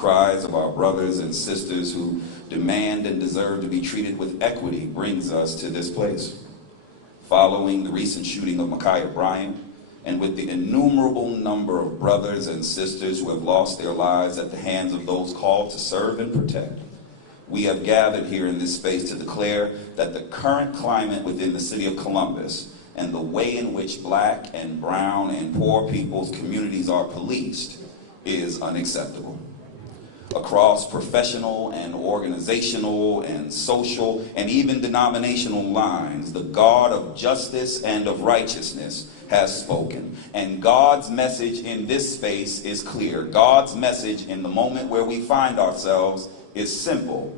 cries of our brothers and sisters who demand and deserve to be treated with equity brings us to this place. Following the recent shooting of Ma'Khia Bryant, and with the innumerable number of brothers and sisters who have lost their lives at the hands of those called to serve and protect, we have gathered here in this space to declare that the current climate within the city of Columbus and the way in which Black and brown and poor people's communities are policed is unacceptable. Across professional and organizational and social and even denominational lines, the God of justice and of righteousness has spoken. And God's message in this space is clear. God's message in the moment where we find ourselves is simple,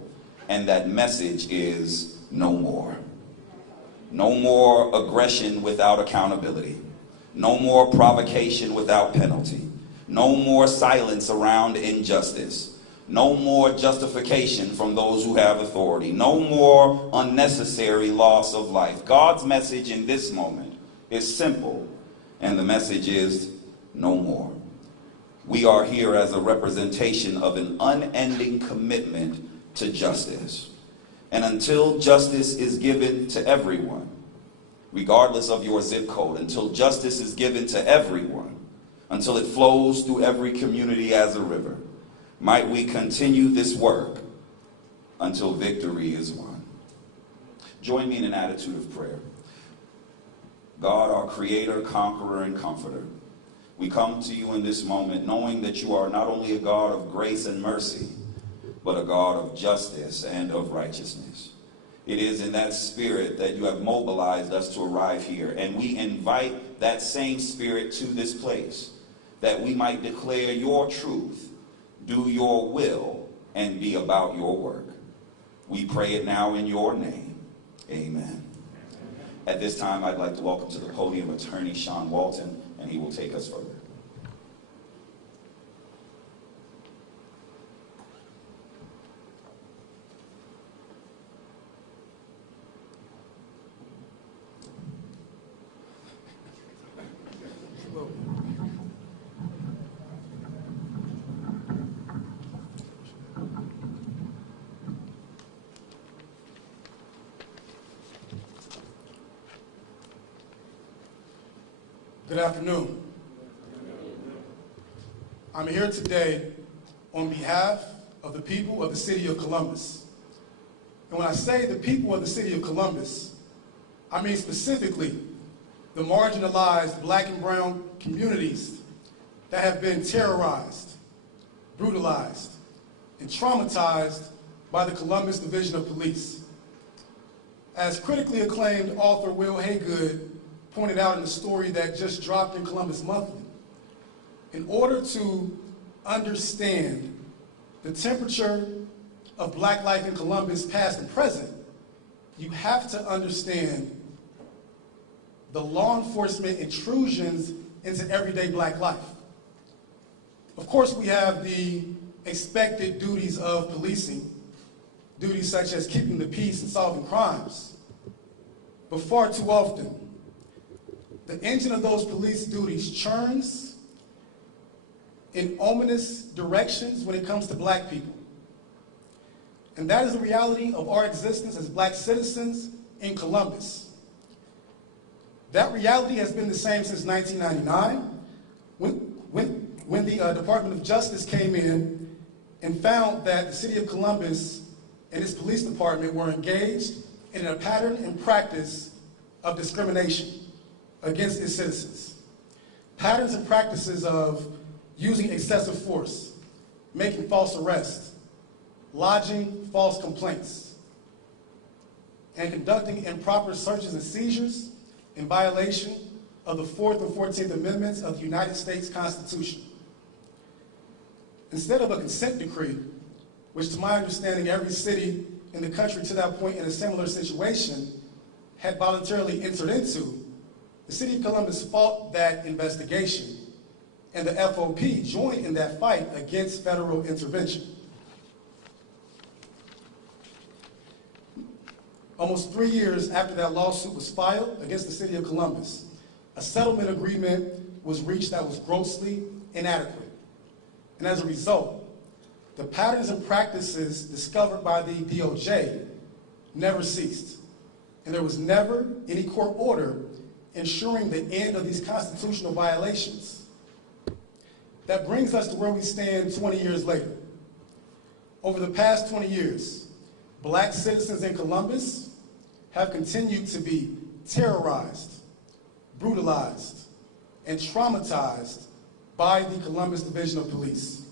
and that message is no more. No more aggression without accountability. No more provocation without penalty. No more silence around injustice. No more justification from those who have authority. No more unnecessary loss of life. God's message in this moment is simple, and the message is no more. We are here as a representation of an unending commitment to justice. And until justice is given to everyone, regardless of your zip code, until justice is given to everyone, until it flows through every community as a river, might we continue this work until victory is won. Join me in an attitude of prayer. God, our creator, conqueror, and comforter, we come to you in this moment knowing that you are not only a God of grace and mercy, but a God of justice and of righteousness. It is in that spirit that you have mobilized us to arrive here, and we invite that same spirit to this place, that we might declare your truth, do your will, and be about your work. We pray it now in your name. Amen. At this time, I'd like to welcome to the podium Attorney Sean Walton, and he will take us further. Good afternoon. I'm here today on behalf of the people of the city of Columbus. And when I say the people of the city of Columbus, I mean specifically the marginalized Black and brown communities that have been terrorized, brutalized, and traumatized by the Columbus Division of Police. As critically acclaimed author Will Haygood pointed out in the story that just dropped in Columbus Monthly, in order to understand the temperature of Black life in Columbus, past and present, you have to understand the law enforcement intrusions into everyday Black life. Of course, we have the expected duties of policing, duties such as keeping the peace and solving crimes. But far too often, the engine of those police duties churns in ominous directions when it comes to Black people. And that is the reality of our existence as Black citizens in Columbus. That reality has been the same since 1999, when the Department of Justice came in and found that the city of Columbus and its police department were engaged in a pattern and practice of discrimination against its citizens. Patterns and practices of using excessive force, making false arrests, lodging false complaints, and conducting improper searches and seizures in violation of the 4th and 14th Amendments of the United States Constitution. Instead of a consent decree, which to my understanding every city in the country to that point in a similar situation had voluntarily entered into, the city of Columbus fought that investigation, and the FOP joined in that fight against federal intervention. Almost 3 years after that lawsuit was filed against the city of Columbus, a settlement agreement was reached that was grossly inadequate. And as a result, the patterns and practices discovered by the DOJ never ceased, and there was never any court order ensuring the end of these constitutional violations. That brings us to where we stand 20 years later. Over the past 20 years, black citizens in Columbus have continued to be terrorized, brutalized, and traumatized by the Columbus Division of Police.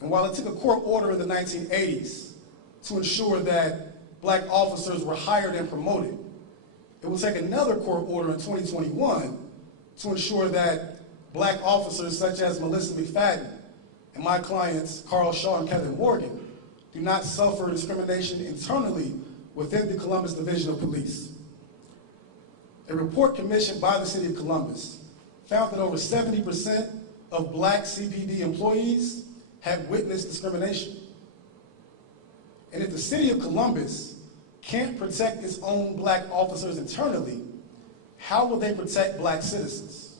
And while it took a court order in the 1980s to ensure that black officers were hired and promoted, it will take another court order in 2021 to ensure that black officers such as Melissa McFadden and my clients Carl Shaw and Kevin Morgan do not suffer discrimination internally within the Columbus Division of Police. A report commissioned by the City of Columbus found that over 70% of black CPD employees had witnessed discrimination. And if the City of Columbus can't protect its own black officers internally, how will they protect black citizens?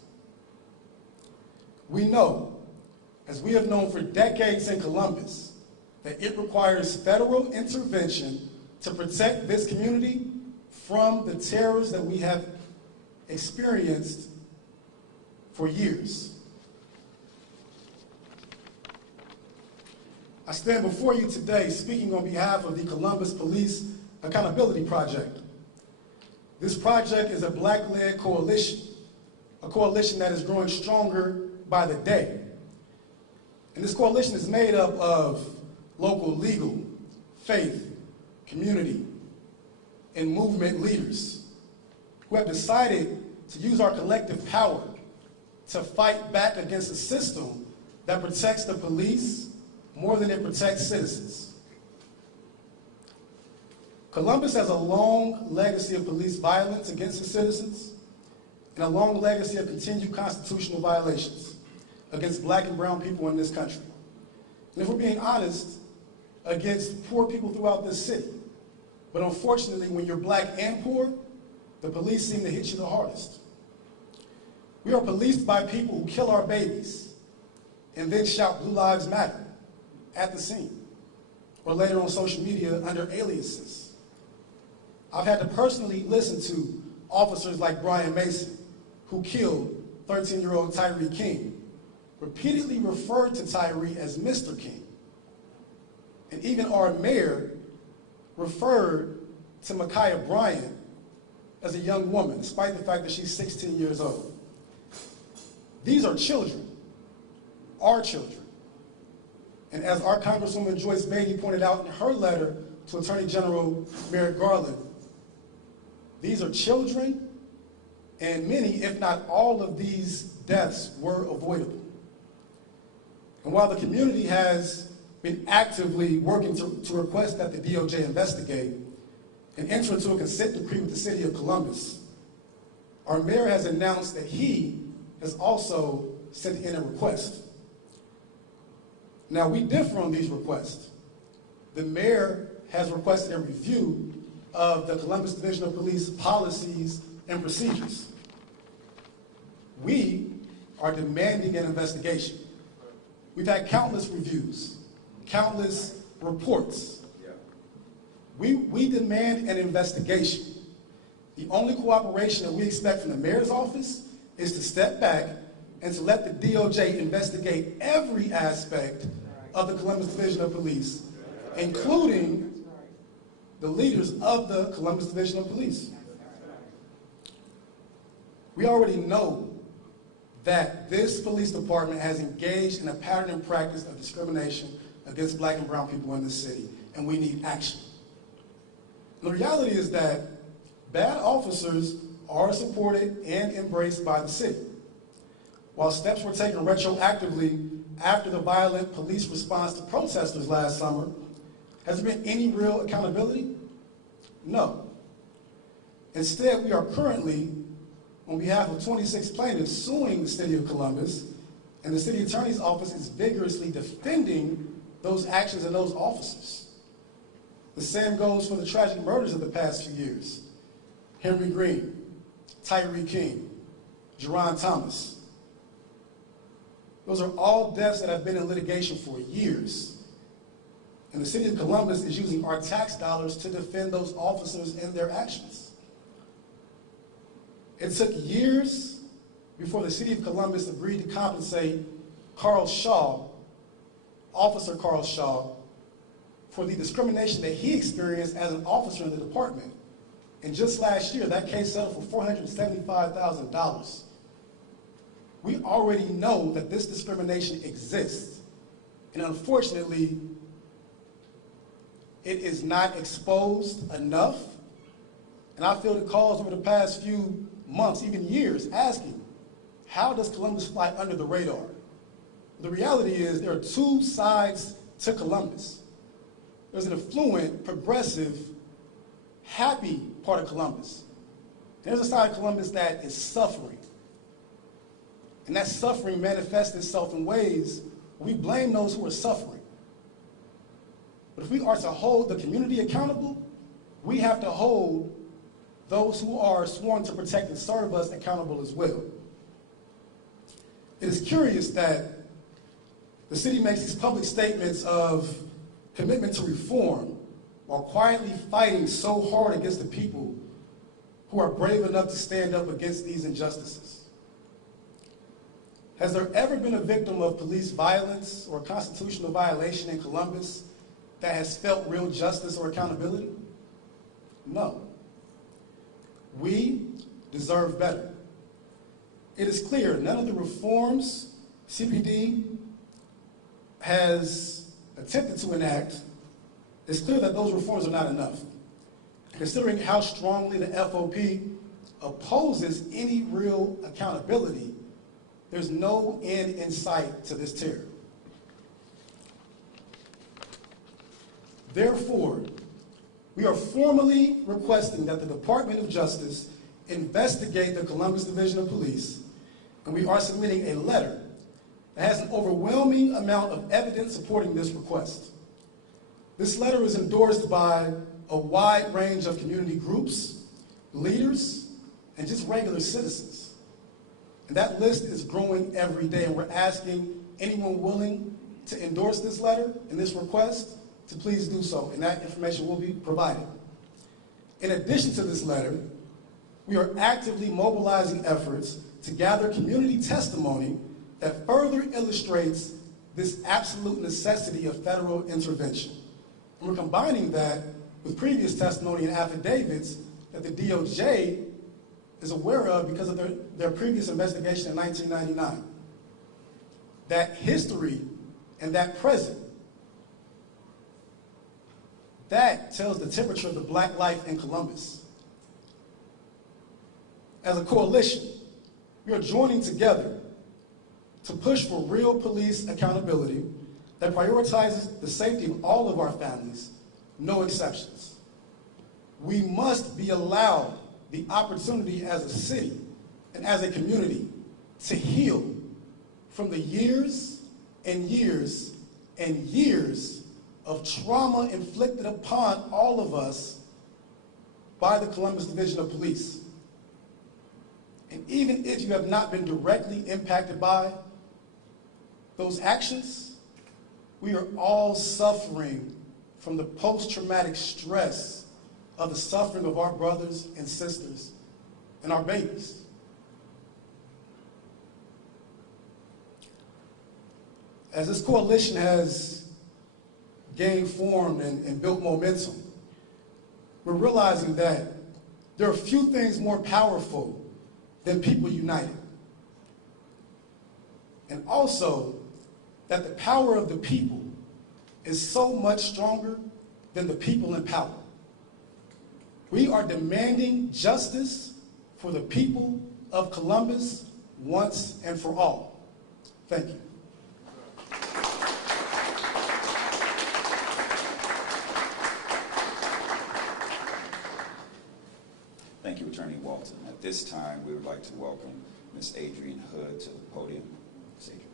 We know, as we have known for decades in Columbus, that it requires federal intervention to protect this community from the terrors that we have experienced for years. I stand before you today speaking on behalf of the Columbus Police Accountability Project. This project is a black-led coalition, a coalition that is growing stronger by the day. And this coalition is made up of local legal, faith, community, and movement leaders who have decided to use our collective power to fight back against a system that protects the police more than it protects citizens. Columbus has a long legacy of police violence against its citizens and a long legacy of continued constitutional violations against black and brown people in this country. And if we're being honest, against poor people throughout this city. But unfortunately, when you're black and poor, the police seem to hit you the hardest. We are policed by people who kill our babies and then shout "Blue Lives Matter" at the scene, or later on social media under aliases. I've had to personally listen to officers like Brian Mason, who killed 13-year-old Tyree King, repeatedly referred to Tyree as Mr. King. And even our mayor referred to Ma'Khia Bryant as a young woman, despite the fact that she's 16 years old. These are children, our children. And as our Congresswoman Joyce Beatty pointed out in her letter to Attorney General Merrick Garland, these are children, and many, if not all of these deaths were avoidable. And while the community has been actively working to request that the DOJ investigate and enter into a consent decree with the City of Columbus, our mayor has announced that he has also sent in a request. Now, we differ on these requests. The mayor has requested a review of the Columbus Division of Police policies and procedures. We are demanding an investigation. We've had countless reviews, countless reports. We demand an investigation. The only cooperation that we expect from the mayor's office is to step back and to let the DOJ investigate every aspect of the Columbus Division of Police, including the leaders of the Columbus Division of Police. We already know that this police department has engaged in a pattern and practice of discrimination against black and brown people in this city, and we need action. The reality is that bad officers are supported and embraced by the city. While steps were taken retroactively after the violent police response to protesters last summer, has there been any real accountability? No. Instead, we are currently, on behalf of 26 plaintiffs, suing the City of Columbus, and the City Attorney's Office is vigorously defending those actions and those officers. The same goes for the tragic murders of the past few years. Henry Green, Tyree King, Jerron Thomas. Those are all deaths that have been in litigation for years. And the city of Columbus is using our tax dollars to defend those officers and their actions. It took years before the city of Columbus agreed to compensate Carl Shaw, Officer Carl Shaw, for the discrimination that he experienced as an officer in the department. And just last year, that case settled for $475,000. We already know that this discrimination exists. And unfortunately, it is not exposed enough. And I feel the calls over the past few months, even years, asking, how does Columbus fly under the radar? The reality is there are two sides to Columbus. There's an affluent, progressive, happy part of Columbus. There's a side of Columbus that is suffering. And that suffering manifests itself in ways we blame those who are suffering. But if we are to hold the community accountable, we have to hold those who are sworn to protect and serve us accountable as well. It is curious that the city makes these public statements of commitment to reform while quietly fighting so hard against the people who are brave enough to stand up against these injustices. Has there ever been a victim of police violence or constitutional violation in Columbus that has felt real justice or accountability? No. We deserve better. It is clear none of the reforms CPD has attempted to enact, it's clear that those reforms are not enough. Considering how strongly the FOP opposes any real accountability, there's no end in sight to this terror. Therefore, we are formally requesting that the Department of Justice investigate the Columbus Division of Police, and we are submitting a letter that has an overwhelming amount of evidence supporting this request. This letter is endorsed by a wide range of community groups, leaders, and just regular citizens. And that list is growing every day, and we're asking anyone willing to endorse this letter and this request to please do so, and that information will be provided. In addition to this letter, we are actively mobilizing efforts to gather community testimony that further illustrates this absolute necessity of federal intervention. And we're combining that with previous testimony and affidavits that the DOJ is aware of because of their previous investigation in 1999. That history and that present, that tells the temperature of the black life in Columbus. As a coalition, we are joining together to push for real police accountability that prioritizes the safety of all of our families, no exceptions. We must be allowed the opportunity as a city and as a community to heal from the years and years and years of trauma inflicted upon all of us by the Columbus Division of Police. And even if you have not been directly impacted by those actions, we are all suffering from the post-traumatic stress of the suffering of our brothers and sisters and our babies. As this coalition has gained form and built momentum, we're realizing that there are few things more powerful than people united. And also, that the power of the people is so much stronger than the people in power. We are demanding justice for the people of Columbus once and for all. Thank you. Thank you, Attorney Walton. At this time, we would like to welcome Ms. Adrienne Hood to the podium. Ms. Adrienne.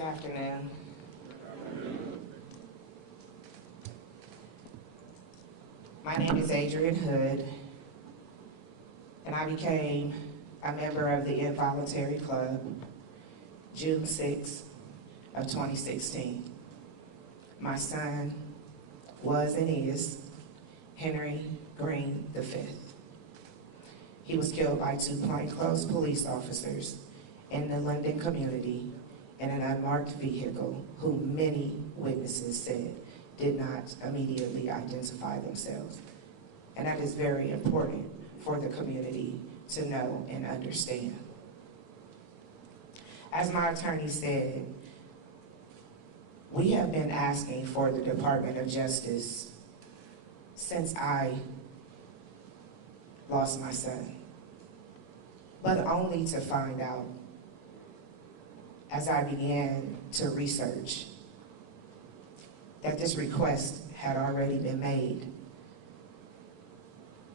Good afternoon. My name is Adrian Hood, and I became a member of the Involuntary Club June 6th of 2016. My son was and is Henry Green V. He was killed by 2 plainclothes police officers in the Linden community in an unmarked vehicle who many witnesses said did not immediately identify themselves. And that is very important for the community to know and understand. As my attorney said, we have been asking for the Department of Justice since I lost my son, but only to find out as I began to research that this request had already been made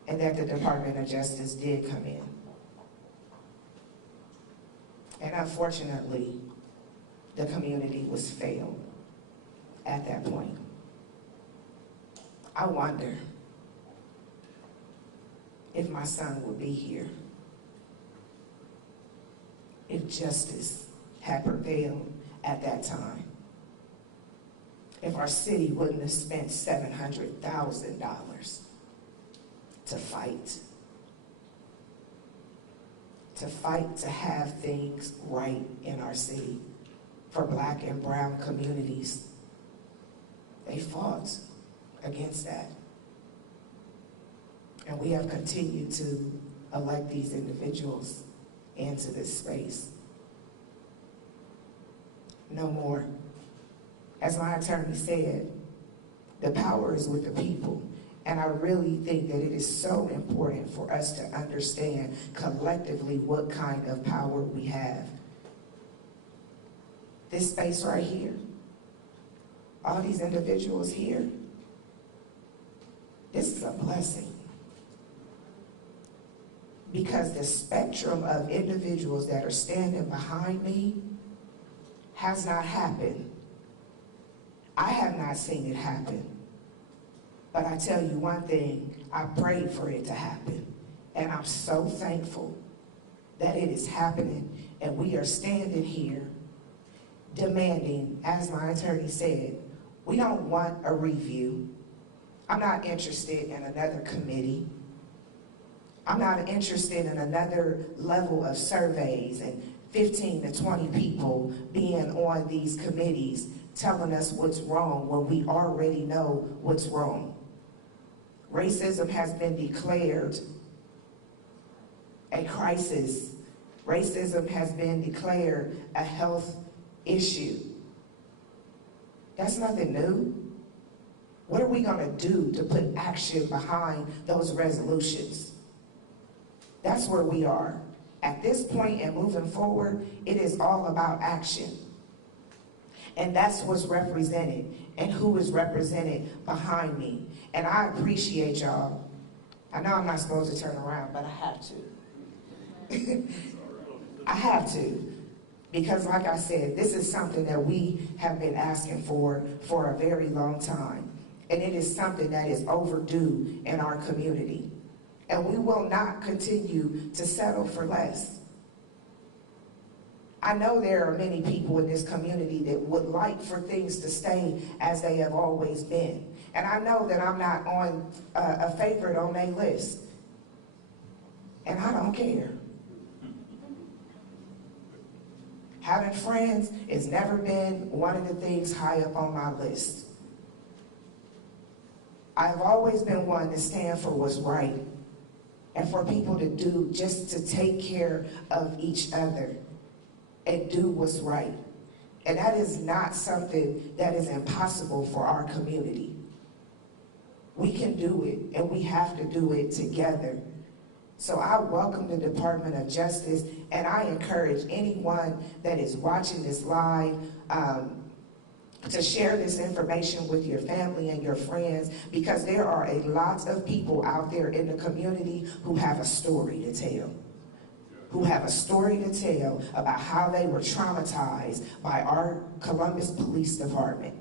and that the Department of Justice did come in. And unfortunately, the community was failed at that point. I wonder if my son would be here if justice had prevailed at that time. If our city wouldn't have spent $700,000 to fight to have things right in our city for Black and brown communities. They fought against that. And we have continued to elect these individuals into this space. No more. As my attorney said, the power is with the people. And I really think that it is so important for us to understand collectively what kind of power we have. This space right here, all these individuals here, this is a blessing. Because the spectrum of individuals that are standing behind me has not happened. I have not seen it happen. But I tell you one thing, I prayed for it to happen. And I'm so thankful that it is happening. And we are standing here demanding, as my attorney said, we don't want a review. I'm not interested in another committee. I'm not interested in another level of surveys and 15 to 20 people being on these committees telling us what's wrong when we already know what's wrong. Racism has been declared a crisis. Racism has been declared a health issue. That's nothing new. What are we going to do to put action behind those resolutions? That's where we are. At this point and moving forward, it is all about action. And that's what's represented and who is represented behind me. And I appreciate y'all. I know I'm not supposed to turn around, but I have to. I have to. Because like I said, this is something that we have been asking for a very long time. And it is something that is overdue in our community. And we will not continue to settle for less. I know there are many people in this community that would like for things to stay as they have always been. And I know that I'm not on a favorite on their list. And I don't care. Having friends has never been one of the things high up on my list. I've always been one to stand for what's right and for people to do, just to take care of each other and do what's right. And that is not something that is impossible for our community. We can do it, and we have to do it together. So I welcome the Department of Justice, and I encourage anyone that is watching this live to share this information with your family and your friends, because there are a lot of people out there in the community who have a story to tell, who have a story to tell about how they were traumatized by our Columbus Police Department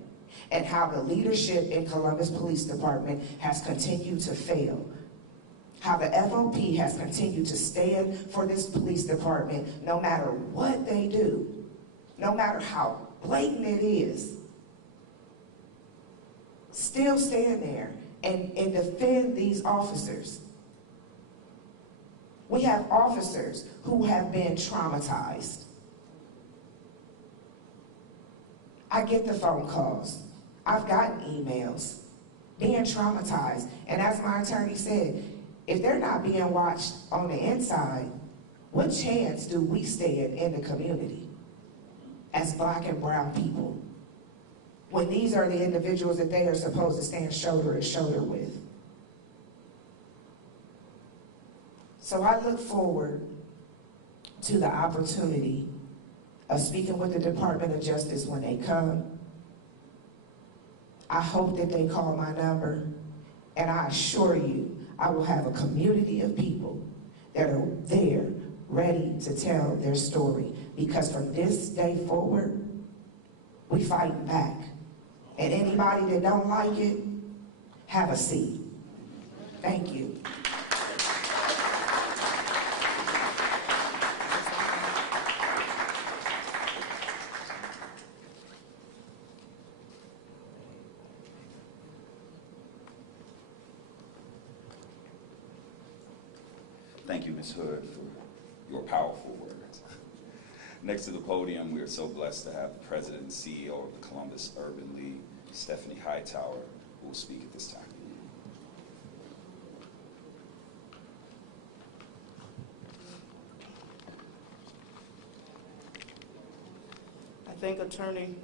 and how the leadership in Columbus Police Department has continued to fail. How the FOP has continued to stand for this police department no matter what they do, no matter how blatant it is. Still stand there and defend these officers. We have officers who have been traumatized. I get the phone calls. I've gotten emails, being traumatized. And as my attorney said, if they're not being watched on the inside, what chance do we stand in the community as Black and brown people when these are the individuals that they are supposed to stand shoulder to shoulder with? So I look forward to the opportunity of speaking with the Department of Justice when they come. I hope that they call my number, and I assure you, I will have a community of people that are there ready to tell their story, because from this day forward, we fighting back. And anybody that don't like it, have a seat. Thank you. Thank you, Ms. Hood, for your powerful words. Next to the podium, we are so blessed to have the President and CEO of the Columbus Urban League, Stephanie Hightower, who will speak at this time. I think Attorney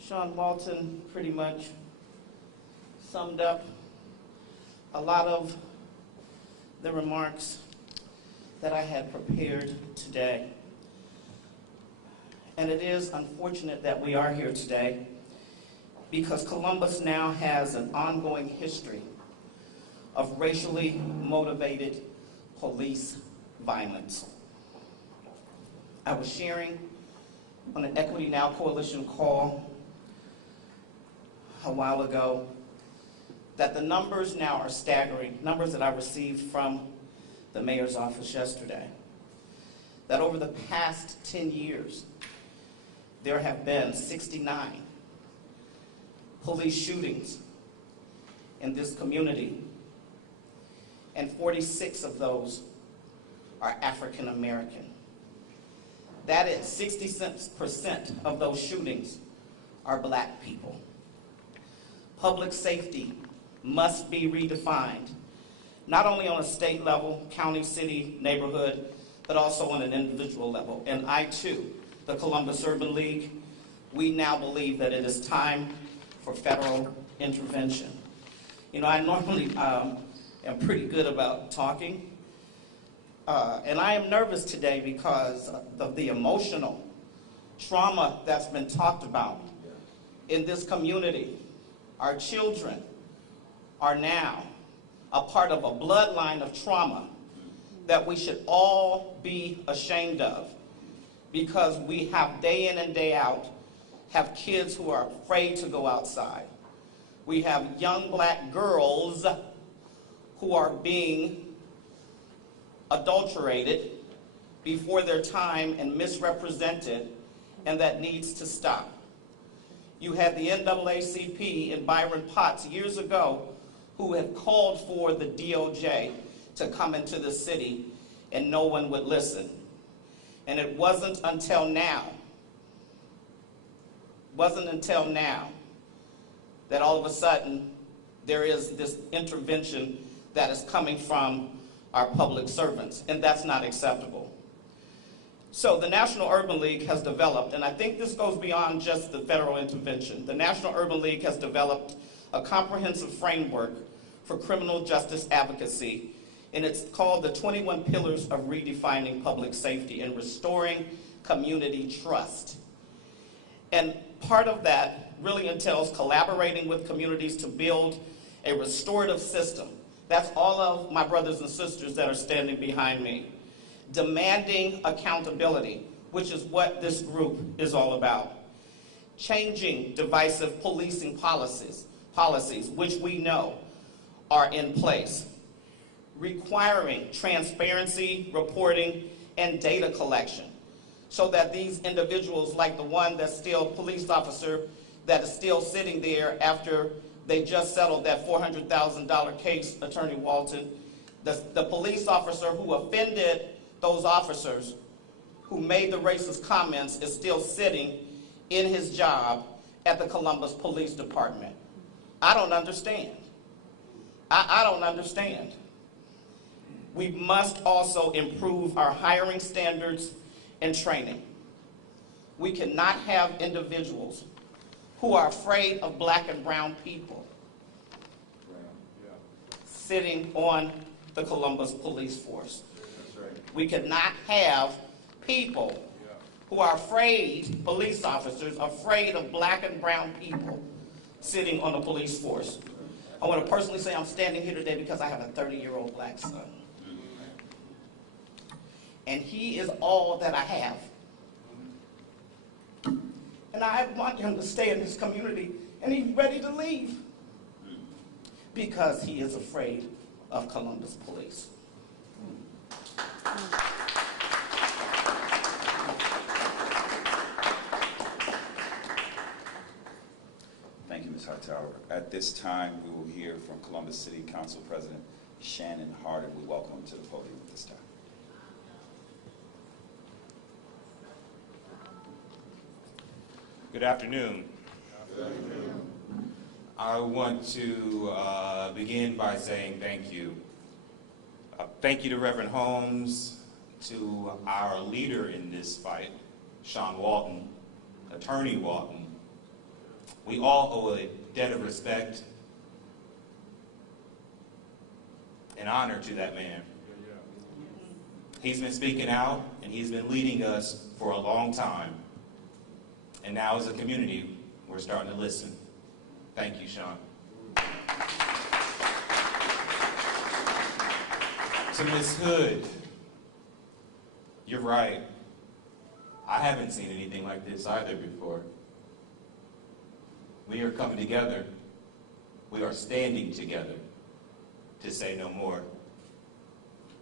Sean Walton pretty much summed up a lot of the remarks that I had prepared today. And it is unfortunate that we are here today because Columbus now has an ongoing history of racially motivated police violence. I was sharing on an Equity Now Coalition call a while ago that the numbers now are staggering, numbers that I received from the mayor's office yesterday, that over the past 10 years, there have been 69 police shootings in this community, and 46 of those are African American. That is, 60% of those shootings are Black people. Public safety must be redefined, not only on a state level, county, city, neighborhood, but also on an individual level. And I too, the Columbus Urban League, we now believe that it is time for federal intervention. You know, I normally am pretty good about talking, and I am nervous today because of the emotional trauma that's been talked about in this community. Our children are now a part of a bloodline of trauma that we should all be ashamed of, because we have day in and day out have kids who are afraid to go outside. We have young Black girls who are being adulterated before their time and misrepresented, and that needs to stop. You had the NAACP and Byron Potts years ago who had called for the DOJ to come into the city, and no one would listen. And it wasn't until now that all of a sudden there is this intervention that is coming from our public servants, and that's not acceptable. So the National Urban League has developed, and I think this goes beyond just the federal intervention. The National Urban League has developed a comprehensive framework for criminal justice advocacy, and it's called the 21 Pillars of Redefining Public Safety and Restoring Community Trust. And part of that really entails collaborating with communities to build a restorative system. That's all of my brothers and sisters that are standing behind me. demanding accountability, which is what this group is all about, changing divisive policing policies, which we know are in place, requiring transparency, reporting, and data collection, so that these individuals, like the one that's still police officer that is still sitting there after they just settled that $400,000 case, Attorney Walton, the police officer who offended those officers, who made the racist comments, is still sitting in his job at the Columbus Police Department. I don't understand. I don't understand. We must also improve our hiring standards and training. We cannot have individuals who are afraid of black and brown people sitting on the Columbus Police Force. We cannot have people who are afraid, police officers, afraid of black and brown people sitting on the police force. I want to personally say I'm standing here today because I have a 30-year-old black son. And he is all that I have. And I want him to stay in this community, and he's ready to leave because he is afraid of Columbus police. Thank you, Ms. Hightower. At this time, we will hear from Columbus City Council President Shannon Hardin. We welcome him to the podium at this time. Good afternoon. Good afternoon. I want to begin by saying thank you. Thank you to Reverend Holmes, to our leader in this fight, Sean Walton, Attorney Walton. We all owe a debt of respect and honor to that man. He's been speaking out, and he's been leading us for a long time. And now as a community, we're starting to listen. Thank you, Sean. To Ms. Hood, you're right. I haven't seen anything like this either before. We are coming together. We are standing together to say no more.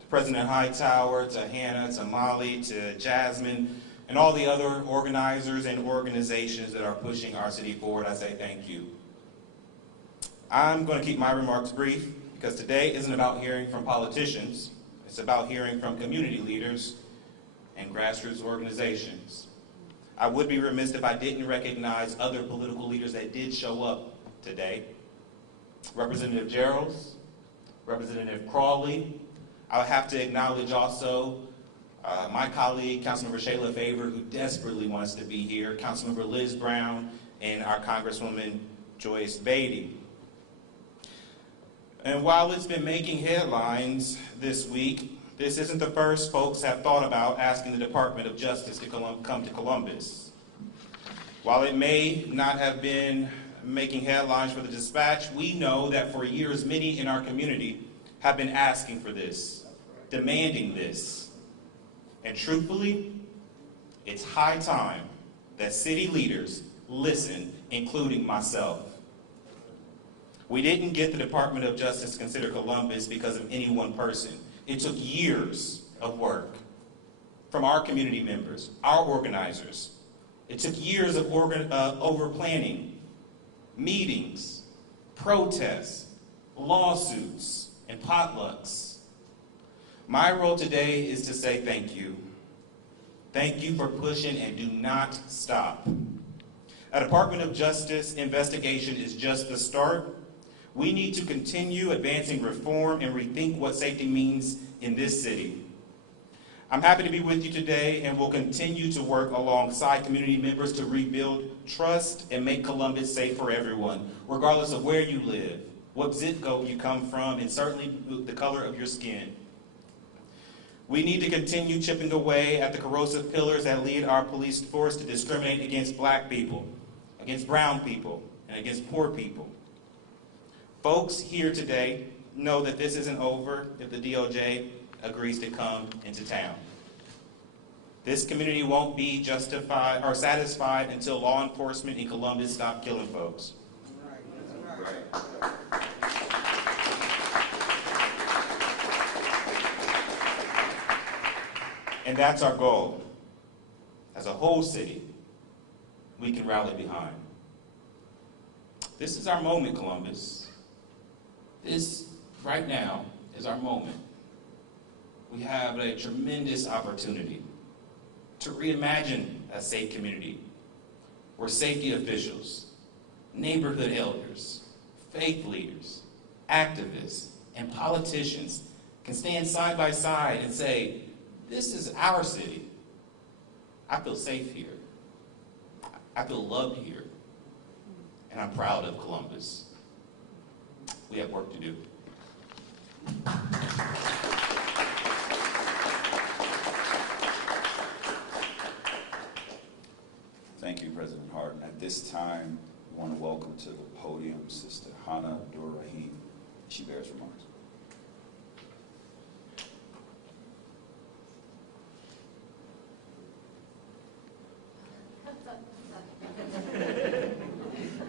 To President Hightower, to Hannah, to Molly, to Jasmine, and all the other organizers and organizations that are pushing our city forward, I say thank you. I'm going to keep my remarks brief because today isn't about hearing from politicians. It's about hearing from community leaders and grassroots organizations. I would be remiss if I didn't recognize other political leaders that did show up today. Representative Geralds, Representative Crawley. I would have to acknowledge also my colleague, Councilmember Shayla Favor, who desperately wants to be here, Councilmember Liz Brown, and our Congresswoman Joyce Beatty. And while it's been making headlines this week, this isn't the first folks have thought about asking the Department of Justice to come to Columbus. While it may not have been making headlines for the Dispatch, we know that for years many in our community have been asking for this, demanding this. And truthfully, it's high time that city leaders listen, including myself. We didn't get the Department of Justice to consider Columbus because of any one person. It took years of work from our community members, our organizers. It took years of over-planning, meetings, protests, lawsuits, and potlucks. My role today is to say thank you. Thank you for pushing and do not stop. A Department of Justice investigation is just the start. We need to continue advancing reform and rethink what safety means in this city. I'm happy to be with you today and will continue to work alongside community members to rebuild trust and make Columbus safe for everyone, regardless of where you live, what zip code you come from, and certainly the color of your skin. We need to continue chipping away at the corrosive pillars that lead our police force to discriminate against black people, against brown people, and against poor people. Folks here today know that this isn't over if the DOJ agrees to come into town. This community won't be justified or satisfied until law enforcement in Columbus stop killing folks. And that's our goal. As a whole city, we can rally behind. This is our moment, Columbus. This, right now, is our moment. We have a tremendous opportunity to reimagine a safe community where safety officials, neighborhood elders, faith leaders, activists, and politicians can stand side by side and say, this is our city. I feel safe here. I feel loved here. And I'm proud of Columbus. We have work to do. Thank you, President Harden. At this time, we want to welcome to the podium Sister Hannah Abdul-Rahim. She bears remarks.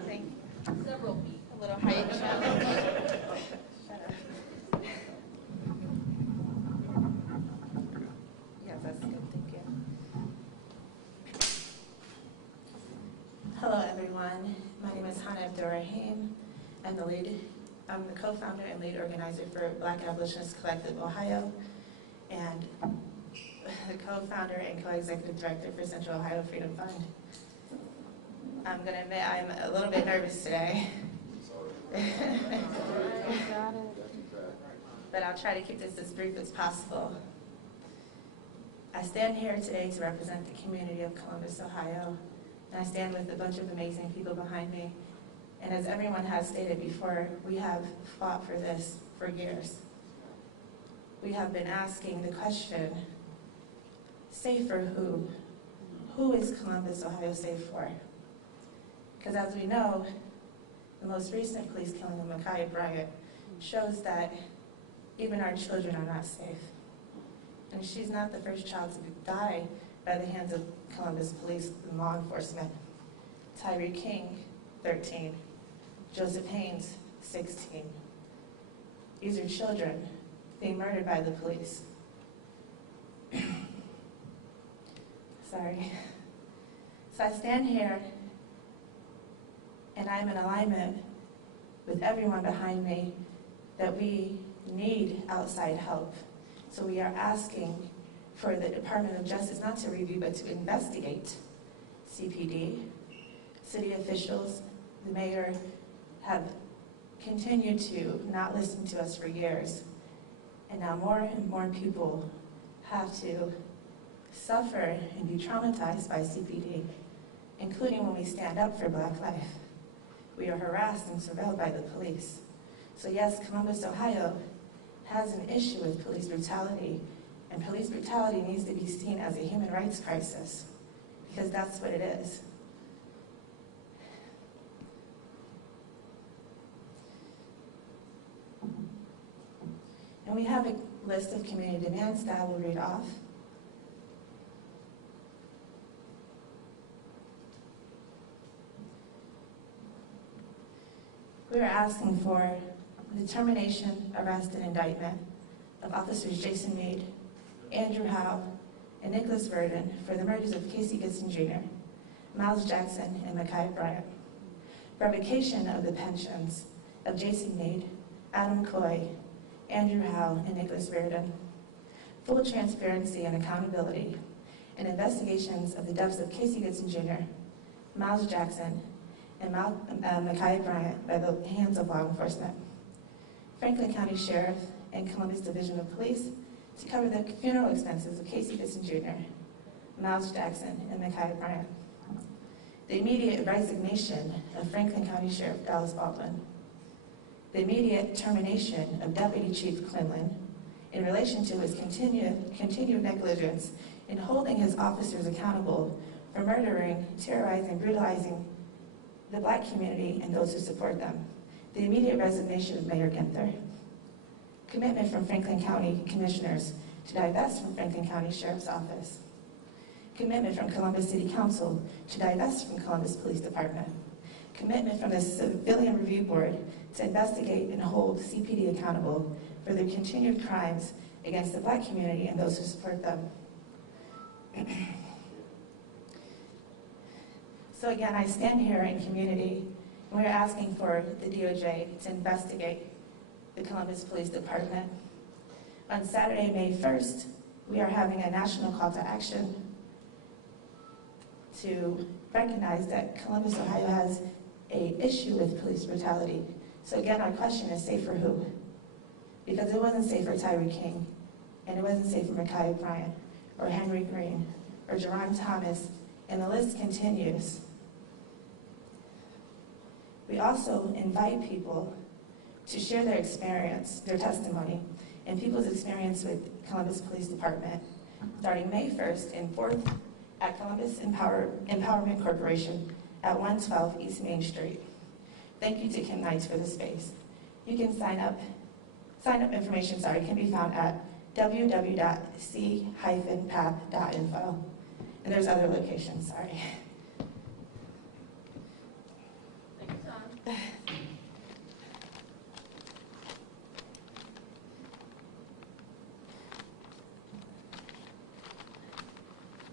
Thank you. Several feet. A little height challenge. Shut up. Yes, that's good. Thank you. Hello, everyone. My name is Hannah Abdul-Rahim. I'm the co-founder and lead organizer for Black Abolitionist Collective Ohio, and the co-founder and co-executive director for Central Ohio Freedom Fund. I'm going to admit I'm a little bit nervous today. But I'll try to keep this as brief as possible. I stand here today to represent the community of Columbus, Ohio, and I stand with a bunch of amazing people behind me. And as everyone has stated before, we have fought for this for years. We have been asking the question, safe for who? Who is Columbus, Ohio safe for? Because as we know, the most recent police killing of Ma'Khia Bryant shows that even our children are not safe. And she's not the first child to die by the hands of Columbus police and law enforcement. Tyree King, 13. Joseph Haynes, 16. These are children being murdered by the police. Sorry. So I stand here and I'm in alignment with everyone behind me that we need outside help. So we are asking for the Department of Justice not to review but to investigate CPD. City officials, the mayor, have continued to not listen to us for years. And now more and more people have to suffer and be traumatized by CPD, including when we stand up for Black life. We are harassed and surveilled by the police. So yes, Columbus, Ohio has an issue with police brutality, and police brutality needs to be seen as a human rights crisis, because that's what it is. And we have a list of community demands that I will read off. We are asking for the termination, arrest, and indictment of Officers Jason Meade, Andrew Howe, and Nicholas Verdon for the murders of Casey Gibson Jr., Miles Jackson, and Ma'Khia Bryant. Revocation of the pensions of Jason Meade, Adam Coy, Andrew Howe, and Nicholas Verdon. Full transparency and accountability in investigations of the deaths of Casey Gibson Jr., Miles Jackson, and Ma'Khia Bryant by the hands of law enforcement. Franklin County Sheriff and Columbus Division of Police to cover the funeral expenses of Casey Gibson Jr., Miles Jackson, and Ma'Khia Bryant. The immediate resignation of Franklin County Sheriff Dallas Baldwin. The immediate termination of Deputy Chief Quinlan in relation to his continued negligence in holding his officers accountable for murdering, terrorizing, brutalizing the Black community and those who support them. The immediate resignation of Mayor Ginther. Commitment from Franklin County Commissioners to divest from Franklin County Sheriff's Office. Commitment from Columbus City Council to divest from Columbus Police Department. Commitment from the Civilian Review Board to investigate and hold CPD accountable for their continued crimes against the Black community and those who support them. So again, I stand here in community, and we're asking for the DOJ to investigate the Columbus Police Department. On Saturday, May 1st, we are having a national call to action to recognize that Columbus, Ohio has an issue with police brutality. So again, our question is safe for who? Because it wasn't safe for Tyree King, and it wasn't safe for Ma'Khia Bryant, or Henry Green, or Jerron Thomas, and the list continues. We also invite people to share their experience, their testimony, and people's experience with Columbus Police Department, starting May 1st and 4th at Columbus Empowerment Corporation at 112 East Main Street. Thank you to Kim Knights for the space. You can sign up information, can be found at www.c-path.info. And there's other locations, sorry. Thank you, Tom.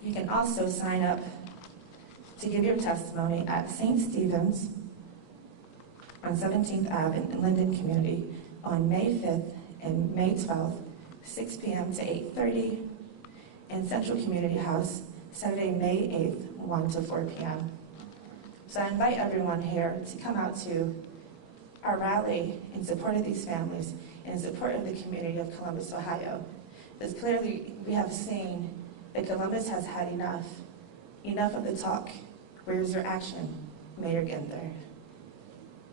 You can also sign up to give your testimony at St. Stephen's on 17th Ave in Linden Community on May 5th and May 12th, 6 p.m. to 8:30, and Central Community House, Saturday, May 8th, 1 to 4 p.m. So I invite everyone here to come out to our rally in support of these families and in support of the community of Columbus, Ohio. Because clearly we have seen that Columbus has had enough of the talk. Where's your action, Mayor Ginther?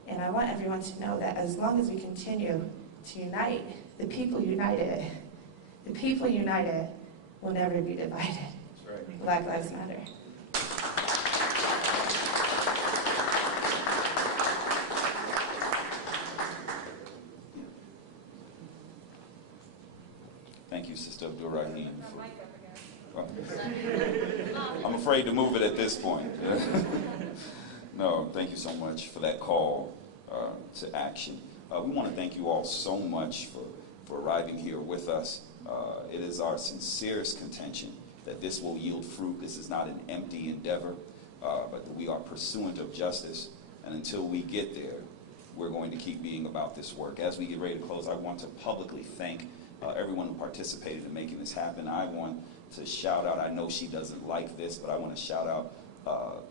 And I want everyone to know that as long as we continue to unite, the people united will never be divided. That's right. Black Lives Matter. Thank you, Sister Abdul-Rahim. I'm afraid to move it at this point. No, thank you so much for that call to action. We want to thank you all so much for arriving here with us. It is our sincerest contention that this will yield fruit. This is not an empty endeavor, but that we are pursuant of justice. And until we get there, we're going to keep being about this work. As we get ready to close, I want to publicly thank everyone who participated in making this happen. I want to shout out, I know she doesn't like this, but I want to shout out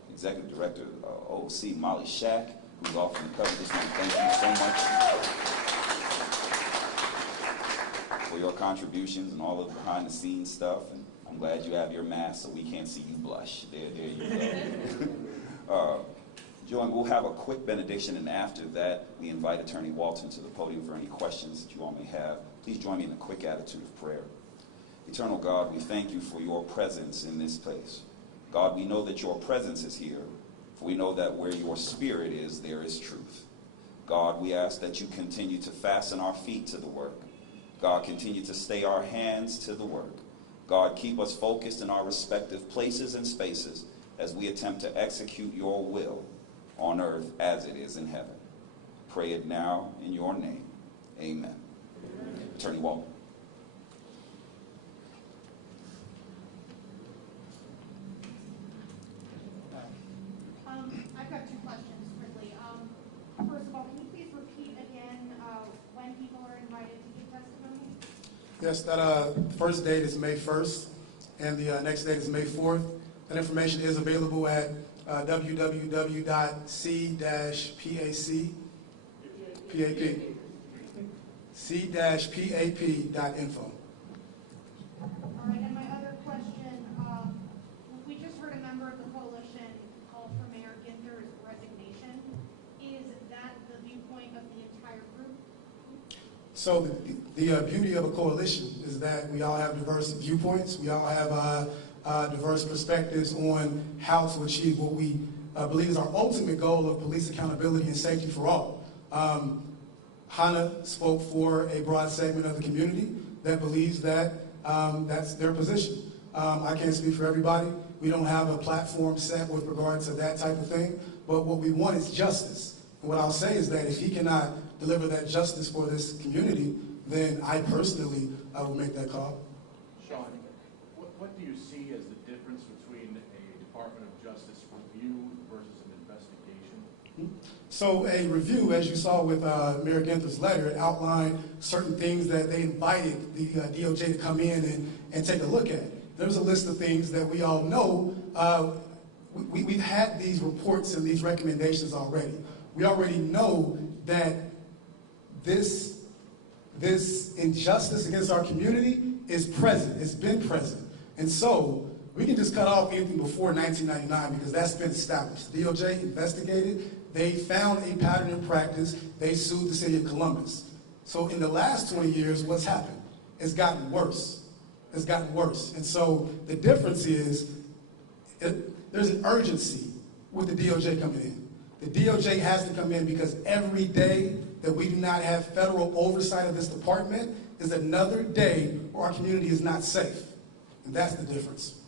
Executive Director OC Molly Shack, who's off from the cover. Just want to thank you so much for your contributions and all of the behind the scenes stuff. And I'm glad you have your mask so we can't see you blush. There you go. Joy, we'll have a quick benediction, and after that, we invite Attorney Walton to the podium for any questions that you all may have. Please join me in a quick attitude of prayer. Eternal God, we thank you for your presence in this place. God, we know that your presence is here, for we know that where your spirit is, there is truth. God, we ask that you continue to fasten our feet to the work. God, continue to stay our hands to the work. God, keep us focused in our respective places and spaces as we attempt to execute your will on earth as it is in heaven. Pray it now in your name. Amen. Attorney Walton. I've got two questions quickly. First of all, can you please repeat again when people are invited to give testimony? Yes, that first date is May 1st, and the next date is May 4th. That information is available at c-pap.info. All right, and my other question, we just heard a member of the coalition call for Mayor Ginther's resignation. Is that the viewpoint of the entire group? So the beauty of a coalition is that we all have diverse viewpoints. We all have diverse perspectives on how to achieve what we believe is our ultimate goal of police accountability and safety for all. Hannah spoke for a broad segment of the community that believes that that's their position. I can't speak for everybody. We don't have a platform set with regard to that type of thing. But what we want is justice. And what I'll say is that if he cannot deliver that justice for this community, then I personally will make that call. Sean, what do you see as the difference between a Department of Justice review versus an investigation? So a review, as you saw with Mayor Ginther's letter, it outlined certain things that they invited the DOJ to come in and take a look at. There's a list of things that we all know. We've had these reports and these recommendations already. We already know that this injustice against our community is present. It's been present. And so we can just cut off anything before 1999 because that's been established. The DOJ investigated. They found a pattern in practice. They sued the city of Columbus. So in the last 20 years, what's happened? It's gotten worse. It's gotten worse. And so the difference is there's an urgency with the DOJ coming in. The DOJ has to come in because every day that we do not have federal oversight of this department is another day where our community is not safe. And that's the difference.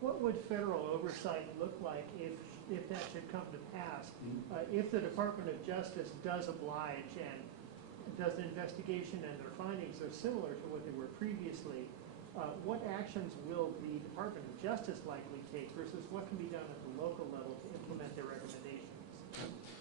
What would federal oversight look like if that should come to pass? If the Department of Justice does oblige and does an investigation and their findings are similar to what they were previously, what actions will the Department of Justice likely take versus what can be done at the local level to implement their recommendations?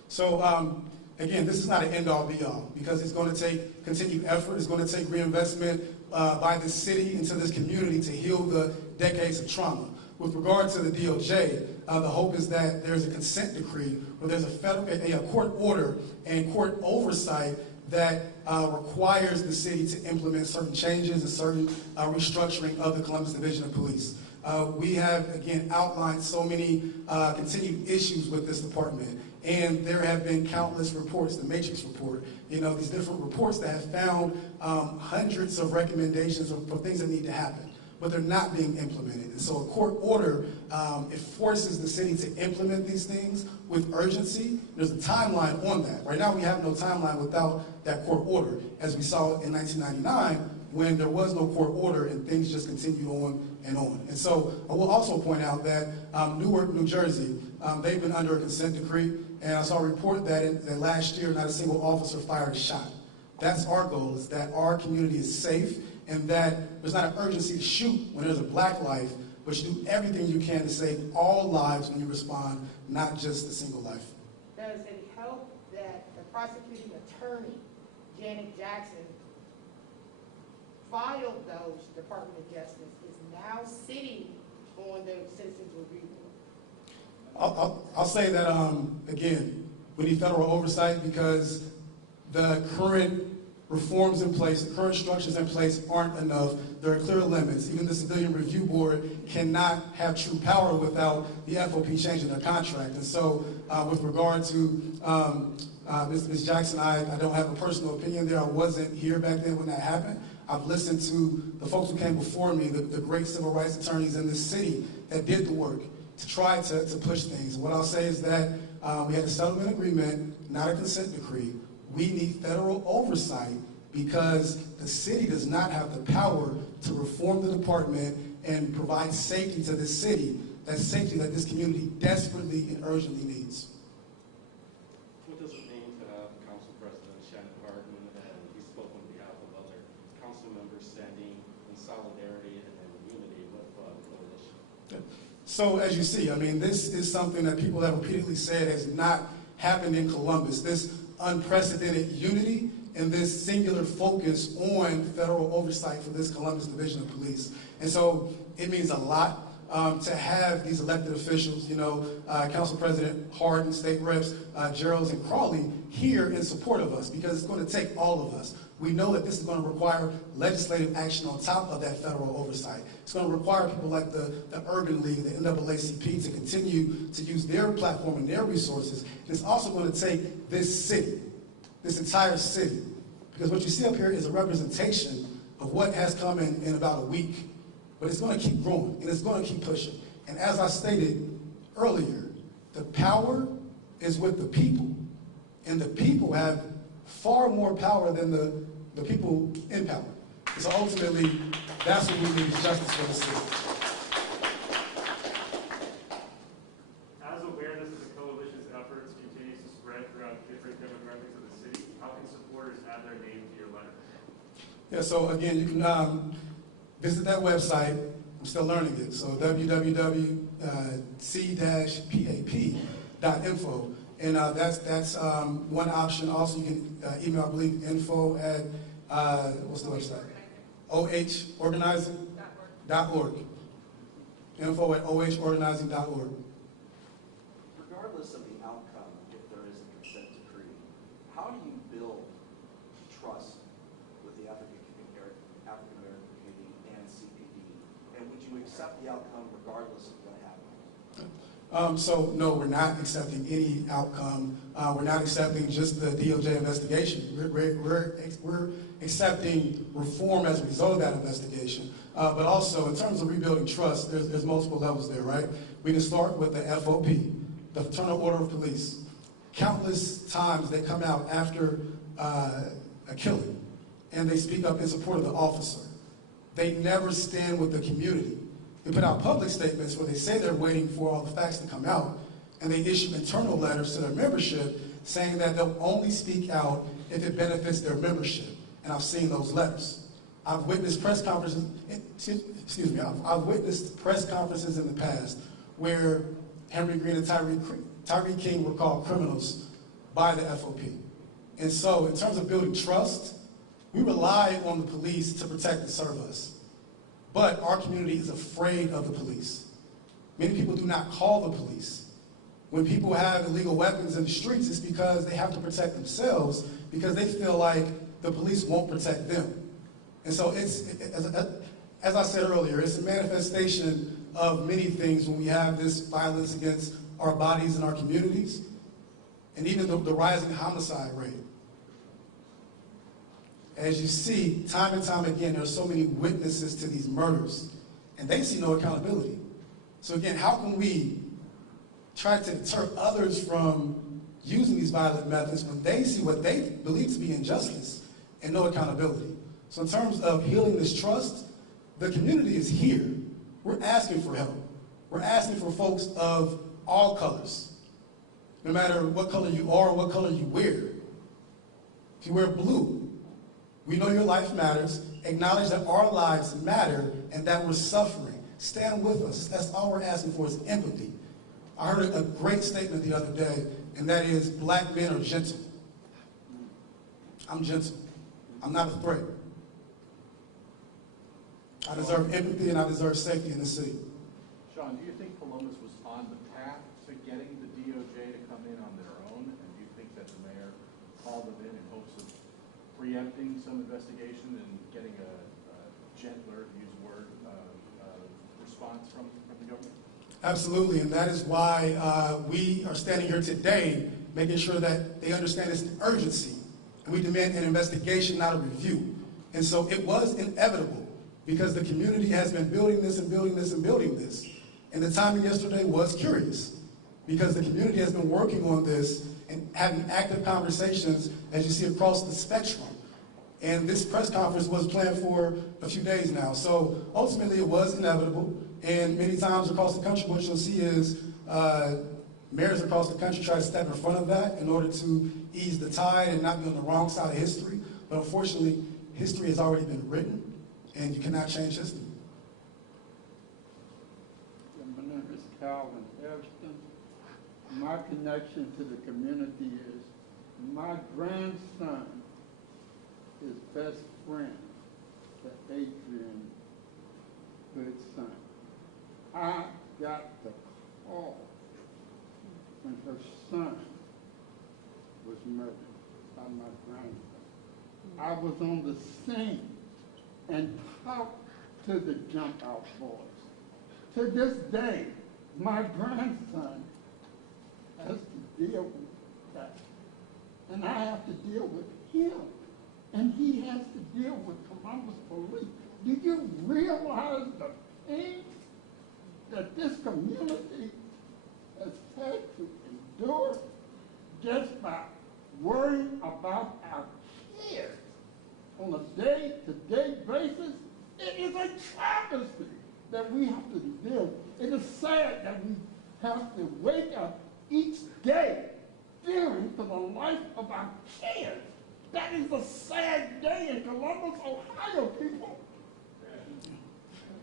So again, this is not an end-all be-all because it's going to take continued effort. It's going to take reinvestment by the city into this community to heal the decades of trauma. With regard to the DOJ, the hope is that there's a consent decree where there's a court order and court oversight that requires the city to implement certain changes and certain restructuring of the Columbus Division of Police. We have, again, outlined so many continued issues with this department. And there have been countless reports, the Matrix report, these different reports that have found hundreds of recommendations for things that need to happen, but they're not being implemented. And so a court order, it forces the city to implement these things with urgency. There's a timeline on that. Right now we have no timeline without that court order, as we saw in 1999 when there was no court order and things just continued on and on. And so I will also point out that Newark, New Jersey, they've been under a consent decree, and I saw a report that last year not a single officer fired a shot. That's our goal, is that our community is safe and that there's not an urgency to shoot when there's a black life, but you do everything you can to save all lives when you respond, not just a single life. Does it help that the prosecuting attorney, Janet Jackson, filed those Department of Justice, is now sitting on the Citizens Review Board? I'll say that, again, we need federal oversight because the current reforms in place, the current structures in place aren't enough. There are clear limits. Even the Civilian Review Board cannot have true power without the FOP changing their contract. And so with regard to Ms. Jackson, I don't have a personal opinion there. I wasn't here back then when that happened. I've listened to the folks who came before me, the great civil rights attorneys in this city that did the work to try to push things. What I'll say is that we had a settlement agreement, not a consent decree. We need federal oversight because the city does not have the power to reform the department and provide safety to this city, that safety that this community desperately and urgently needs. What does it mean to have Council President Shannon Hardin, and he spoke on behalf of other council members, standing in solidarity and in unity with the coalition? So as you see, I mean, this is something that people have repeatedly said has not happened in Columbus. This unprecedented unity and this singular focus on federal oversight for this Columbus Division of Police. And so it means a lot to have these elected officials, Council President Hardin, State Reps Geralds and Crawley here in support of us because it's going to take all of us. We know that this is going to require legislative action on top of that federal oversight. It's going to require people like the Urban League, the NAACP to continue to use their platform and their resources. And it's also going to take this city, this entire city, because what you see up here is a representation of what has come in about a week. But it's going to keep growing, and it's going to keep pushing. And as I stated earlier, the power is with the people, and the people have far more power than the people in power. So ultimately, that's what we need, is justice for the city. another name to your letter? Yeah, so again, you can visit that website. I'm still learning it. So www.c-pap.info. And that's one option. Also, you can email, I believe, info at, what's the website? ohorganizing.org. Info at ohorganizing.org. Regardless of the outcome, if there is a consent decree, how do you build trust with the African American community and CPD? And would you accept the outcome regardless of what happens? So no, we're not accepting any outcome. We're not accepting just the DOJ investigation. We're accepting reform as a result of that investigation. But also, in terms of rebuilding trust, there's multiple levels there, right? We can start with the FOP, the Fraternal Order of Police. Countless times they come out after a killing, and they speak up in support of the officer. They never stand with the community. They put out public statements where they say they're waiting for all the facts to come out, and they issue internal letters to their membership saying that they'll only speak out if it benefits their membership. And I've seen those letters. I've witnessed press conferences, I've witnessed press conferences in the past where Henry Green and Tyree King were called criminals by the FOP. And so in terms of building trust, we rely on the police to protect and serve us. But our community is afraid of the police. Many people do not call the police. When people have illegal weapons in the streets, it's because they have to protect themselves because they feel like the police won't protect them. And so as I said earlier, it's a manifestation of many things when we have this violence against our bodies and our communities, and even the rising homicide rate. As you see, time and time again, there are so many witnesses to these murders, and they see no accountability. So again, how can we try to deter others from using these violent methods when they see what they believe to be injustice and no accountability? So in terms of healing this trust, the community is here. We're asking for help. We're asking for folks of all colors, no matter what color you are or what color you wear. If you wear blue, we know your life matters. Acknowledge that our lives matter and that we're suffering. Stand with us. That's all we're asking for is empathy. I heard a great statement the other day, and that is, black men are gentle. I'm gentle. I'm not a threat. I deserve empathy and I deserve safety in the city. Sean, do you think Columbus was on the path to getting the DOJ to come in on their own? And do you think that the mayor called them in hopes of preempting some investigation and getting a gentler, to use a word, response from the government? Absolutely, and that is why we are standing here today, making sure that they understand its urgency. And we demand an investigation, not a review. And so it was inevitable because the community has been building this and building this and building this. And the timing yesterday was curious because the community has been working on this and having active conversations, as you see, across the spectrum. And this press conference was planned for a few days now. So ultimately it was inevitable. And many times across the country, what you'll see is mayors across the country try to step in front of that in order to ease the tide and not be on the wrong side of history. But unfortunately, history has already been written, and you cannot change history. My name is Calvin Everston. My connection to the community is my grandson, his best friend, the Adrian good son. I got the call when her son was murdered by my grandson. I was on the scene and talked to the jump out boys. To this day, my grandson has to deal with that. And I have to deal with him. And he has to deal with Columbus police. Do you realize the pain that this community has had to endure just by worrying about our kids on a day-to-day basis? It is a travesty that we have to deal with. It is sad that we have to wake up each day fearing for the life of our kids. That is a sad day in Columbus, Ohio, people.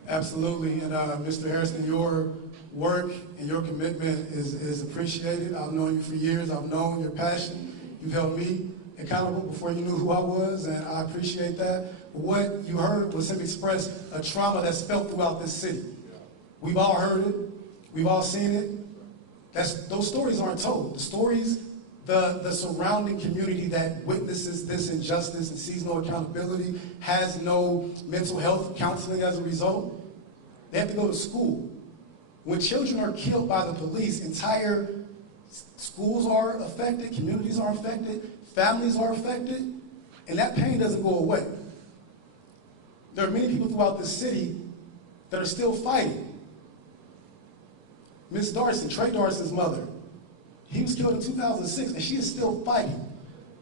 Absolutely, and Mr. Harrison, your work and your commitment is appreciated. I've known you for years. I've known your passion. You've held me accountable before you knew who I was, and I appreciate that. What you heard was him express a trauma that's felt throughout this city. We've all heard it. We've all seen it. Those stories aren't told. The stories, the surrounding community that witnesses this injustice and sees no accountability, has no mental health counseling as a result. They have to go to school. When children are killed by the police, entire schools are affected, communities are affected, families are affected, and that pain doesn't go away. There are many people throughout this city that are still fighting. Miss Darson, Trey Darson's mother, he was killed in 2006, and she is still fighting.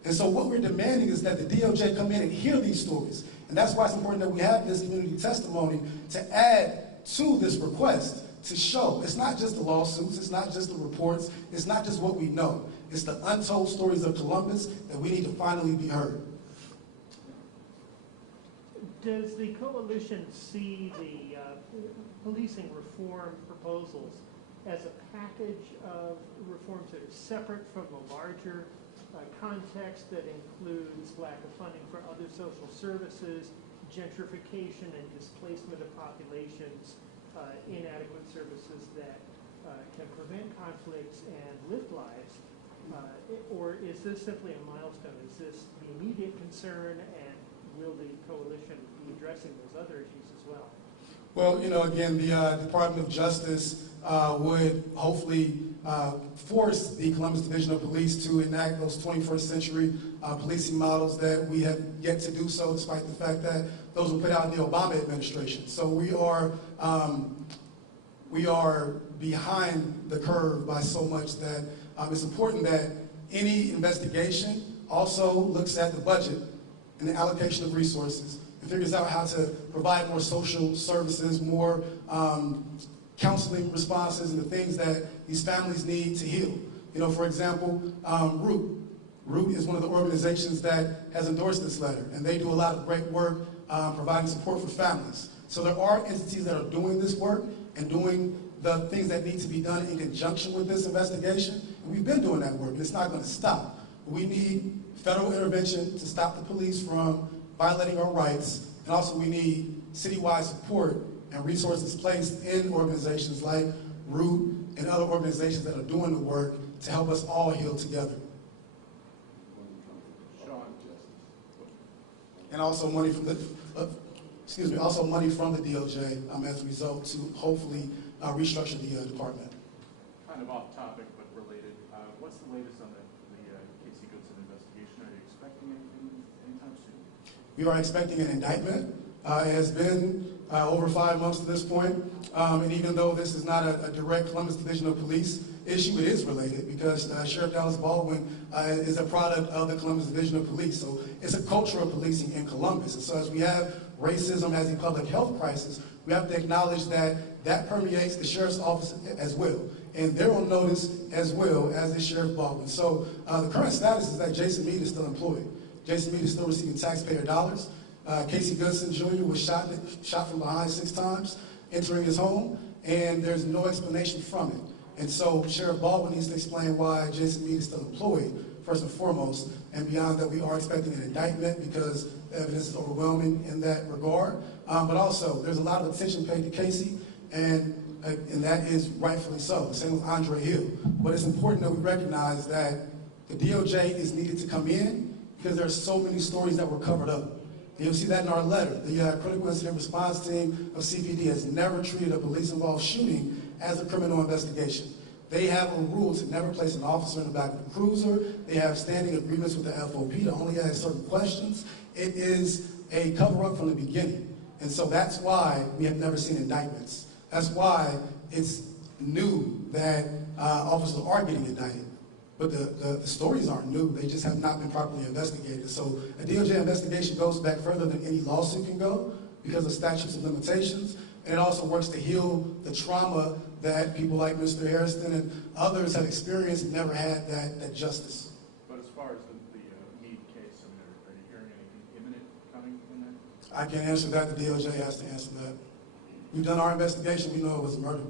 And so what we're demanding is that the DOJ come in and hear these stories. And that's why it's important that we have this community testimony to add to this request, to show it's not just the lawsuits, it's not just the reports, it's not just what we know. It's the untold stories of Columbus that we need to finally be heard. Does the coalition see the policing reform proposals as a package of reforms that are separate from the larger context that includes lack of funding for other social services, gentrification and displacement of populations, inadequate services that can prevent conflicts and lift lives? Or is this simply a milestone? Is this the immediate concern, and will the coalition be addressing those other issues as well? Well, again, the Department of Justice would hopefully force the Columbus Division of Police to enact those 21st century policing models that we have yet to do so, despite the fact that those were put out in the Obama administration. So we are behind the curve by so much that it's important that any investigation also looks at the budget and the allocation of resources and figures out how to provide more social services, more counseling responses, and the things that these families need to heal. For example, Root. Root is one of the organizations that has endorsed this letter, and they do a lot of great work providing support for families. So there are entities that are doing this work and doing the things that need to be done in conjunction with this investigation. And we've been doing that work, and it's not going to stop. We need federal intervention to stop the police from violating our rights, and also we need citywide support and resources placed in organizations like Root and other organizations that are doing the work to help us all heal together. And also money from the DOJ as a result to hopefully restructure the department. Kind of off topic, but related. What's the latest on the Casey Goodson investigation? Are you expecting anything anytime soon? We are expecting an indictment. It has been over 5 months to this point. And even though this is not a direct Columbus Division of Police issue, it is related because Sheriff Dallas Baldwin is a product of the Columbus Division of Police. So it's a culture of policing in Columbus. And so as we have racism as a public health crisis, we have to acknowledge that that permeates the sheriff's office as well. And they're on notice as well as the Sheriff Baldwin. So the current status is that Jason Meade is still employed. Jason Meade is still receiving taxpayer dollars. Casey Goodson Jr. was shot from behind 6 times, entering his home, and there's no explanation from it. And so Sheriff Baldwin needs to explain why Jason Meade is still employed, first and foremost, and beyond that we are expecting an indictment because the evidence is overwhelming in that regard. But also, there's a lot of attention paid to Casey, and that is rightfully so. The same with Andre Hill. But it's important that we recognize that the DOJ is needed to come in because there are so many stories that were covered up. And you'll see that in our letter. The Critical Incident Response Team of CPD has never treated a police-involved shooting as a criminal investigation. They have a rule to never place an officer in the back of the cruiser. They have standing agreements with the FOP to only ask certain questions. It is a cover-up from the beginning. And so that's why we have never seen indictments. That's why it's new that officers are getting indicted. But the stories aren't new. They just have not been properly investigated. So a DOJ investigation goes back further than any lawsuit can go because of statutes of limitations. And it also works to heal the trauma that people like Mr. Harrison and others have experienced and never had that justice. But as far as the Meade case, I can't answer that. The DOJ has to answer that. We've done our investigation. We know it was murder.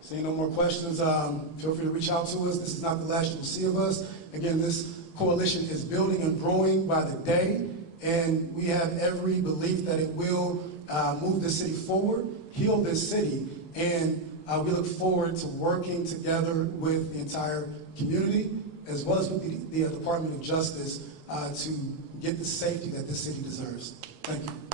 Seeing no more questions, feel free to reach out to us. This is not the last you will see of us. Again, this coalition is building and growing by the day, and we have every belief that it will move this city forward, heal this city, and we look forward to working together with the entire community, as well as with the Department of Justice, to get the safety that this city deserves. Thank you.